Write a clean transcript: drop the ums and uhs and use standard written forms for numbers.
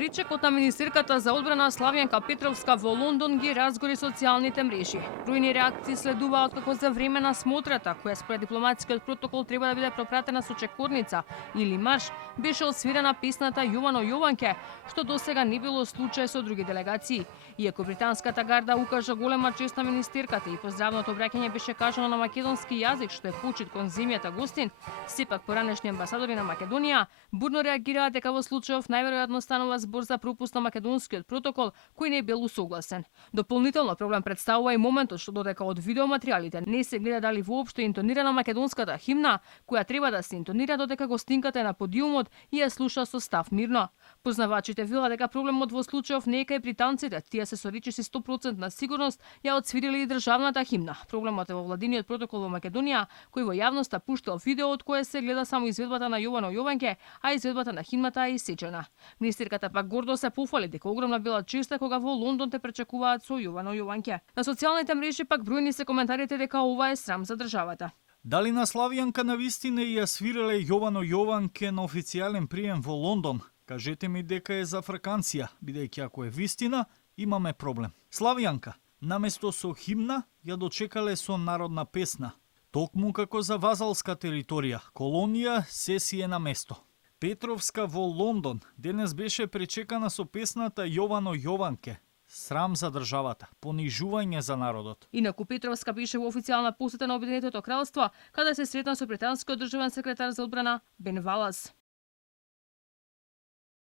Причекот на министерката за одбрана Славјанка Петровска во Лондон ги разгори социјалните мрежи. Бројни реакции следуваат како за време на смотрата, која според дипломатскиот протокол треба да биде пропратена со чекорница или марш, беше освирена песната Јовано Јованке, што досега не било случај со други делегации. Иако британската гарда укажа голема чест на министерката и поздравното обраќање беше кажано на македонски јазик, што е почит кон земјата гостин, сепак поранешни амбасадори на Македонија бурно реагираат дека во случајов најверојатно станува збор за пропуст на македонскиот протокол кој не бил усогласен. Дополнително проблем представува и моментот што додека од видеоматеријалите не се гледа дали воопшто интонирана македонската химна, која треба да се интонира додека гостинката е на подиумот и ја слуша со став мирно. Познавачите велат дека проблемот во случајов не е кај британците, тие се со речиси 100% сигурност ја отсвирили и државната химна. Проблемот е во владиниот протокол во Македонија, кој во јавноста пуштал видео од кое се гледа само изведбата на Јовано Јованке, а изведбата на химната е исечена. Министерката пак гордо се пофали дека огромна била честа кога во Лондон те пречекуваат со Јовано Јованке. На социјалните мрежи пак бројни се коментарите дека ова е срам за државата. Дали на Славјанка навистина ја свиреле Јовано Јованке на официјален прием во Лондон? Кажете ми дека е за фраканција, бидејќи ако е вистина, имаме проблем. Славјанка, наместо со химна, ја дочекале со народна песна. Токму како за вазалска територија, колонија се си е на место. Петровска во Лондон денес беше пречекана со песната Јовано Јованке. Срам за државата, понижување за народот. Инаку Петровска беше во официјална посета на Обединетото кралство, каде се сретна со британскиот државен секретар за одбрана Бен Валас.